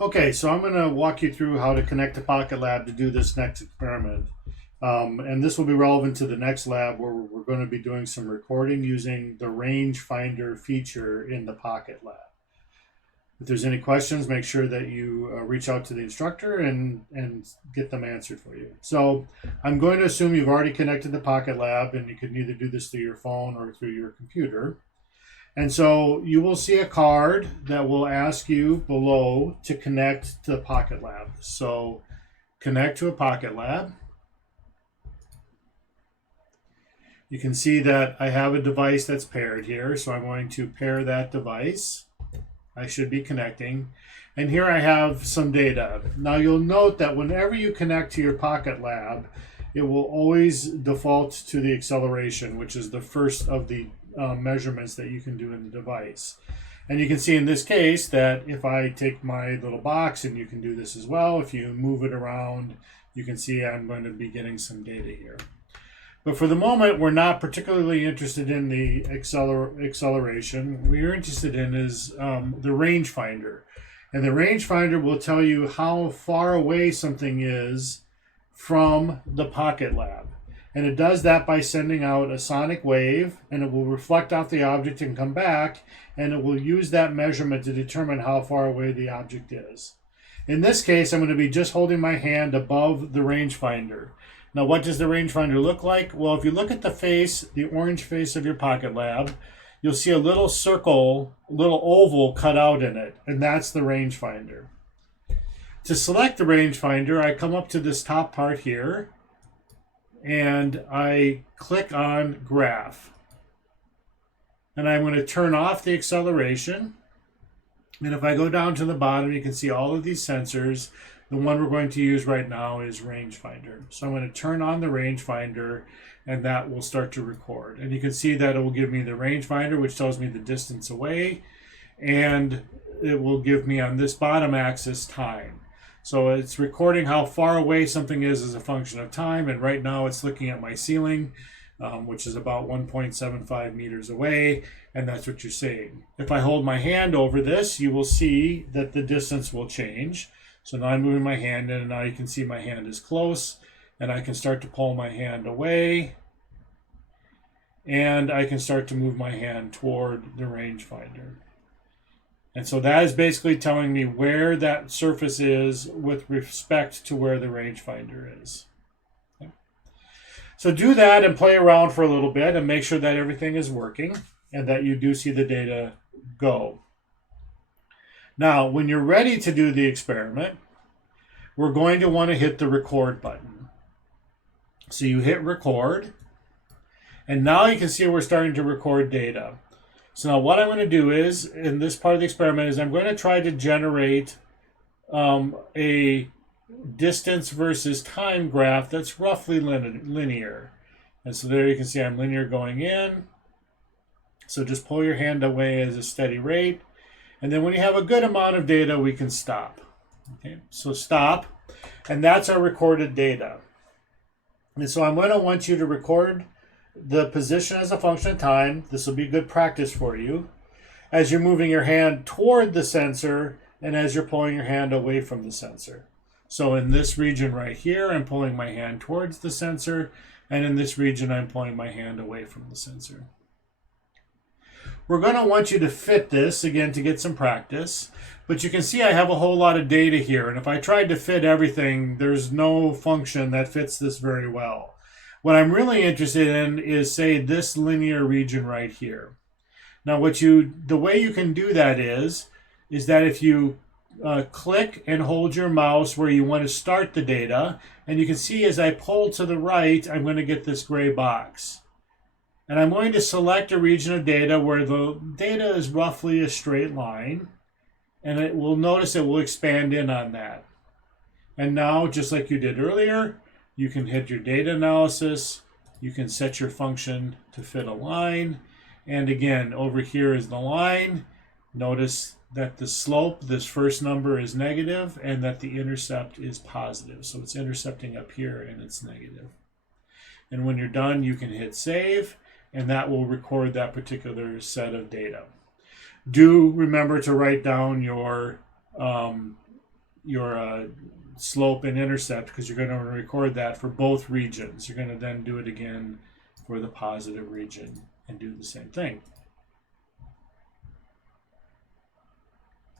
Okay, so I'm going to walk you through how to connect to PocketLab to do this next experiment. And this will be relevant to the next lab where we're going to be doing some recording using the rangefinder feature in the PocketLab. If there's any questions, make sure that you reach out to the instructor and get them answered for you. So I'm going to assume you've already connected to PocketLab, and you can either do this through your phone or through your computer. And so you will see a card that will ask you below to connect to PocketLab. So connect to a PocketLab. You can see that I have a device that's paired here. So I'm going to pair that device. I should be connecting. And here I have some data. Now you'll note that whenever you connect to your PocketLab, it will always default to the acceleration, which is the first of the measurements that you can do in the device. And you can see in this case that if I take my little box, and you can do this as well, if you move it around, you can see I'm going to be getting some data here. But for the moment, we're not particularly interested in the acceleration. What we're interested in is the rangefinder. And the rangefinder will tell you how far away something is from the PocketLab. And it does that by sending out a sonic wave, and it will reflect off the object and come back, and it will use that measurement to determine how far away the object is. In this case, I'm going to be just holding my hand above the rangefinder. Now, what does the rangefinder look like? Well, if you look at the face, the orange face of your PocketLab, you'll see a little circle, a little oval cut out in it, and that's the rangefinder. To select the rangefinder, I come up to this top part here, and I click on Graph. And I'm going to turn off the acceleration. And if I go down to the bottom, you can see all of these sensors. The one we're going to use right now is rangefinder. So I'm going to turn on the rangefinder, and that will start to record. And you can see that it will give me the rangefinder, which tells me the distance away, and it will give me on this bottom axis time. So it's recording how far away something is as a function of time, and right now it's looking at my ceiling, which is about 1.75 meters away, and that's what you're seeing. If I hold my hand over this, you will see that the distance will change. So now I'm moving my hand in, and now you can see my hand is close, and I can start to pull my hand away, and I can start to move my hand toward the rangefinder. And so that is basically telling me where that surface is with respect to where the rangefinder is. Okay. So do that and play around for a little bit and make sure that everything is working and that you do see the data go. Now, when you're ready to do the experiment, we're going to want to hit the record button. So you hit record, and now you can see we're starting to record data. So now what I'm going to do is, in this part of the experiment, is I'm going to try to generate a distance versus time graph that's roughly linear. And so there you can see I'm linear going in. So just pull your hand away as a steady rate. And then when you have a good amount of data, we can stop. Okay, so stop. And that's our recorded data. And so I'm going to want you to record the position as a function of time. This will be good practice for you as you're moving your hand toward the sensor and as you're pulling your hand away from the sensor. So in this region right here, I'm pulling my hand towards the sensor, and in this region, I'm pulling my hand away from the sensor. We're going to want you to fit this, again, to get some practice, but you can see I have a whole lot of data here, and if I tried to fit everything, there's no function that fits this very well. What I'm really interested in is, say, this linear region right here. Now, the way you can do that is that if you click and hold your mouse where you want to start the data, and you can see as I pull to the right, I'm going to get this gray box. And I'm going to select a region of data where the data is roughly a straight line, and it will notice it will expand in on that. And now, just like you did earlier, you can hit your data analysis, you can set your function to fit a line, and again, over here is the line. Notice that the slope, this first number, is negative, and that the intercept is positive. So it's intercepting up here, and it's negative. And when you're done, you can hit save, and that will record that particular set of data. Do remember to write down your your slope and intercept, because you're going to record that for both regions. You're going to then do it again for the positive region and do the same thing.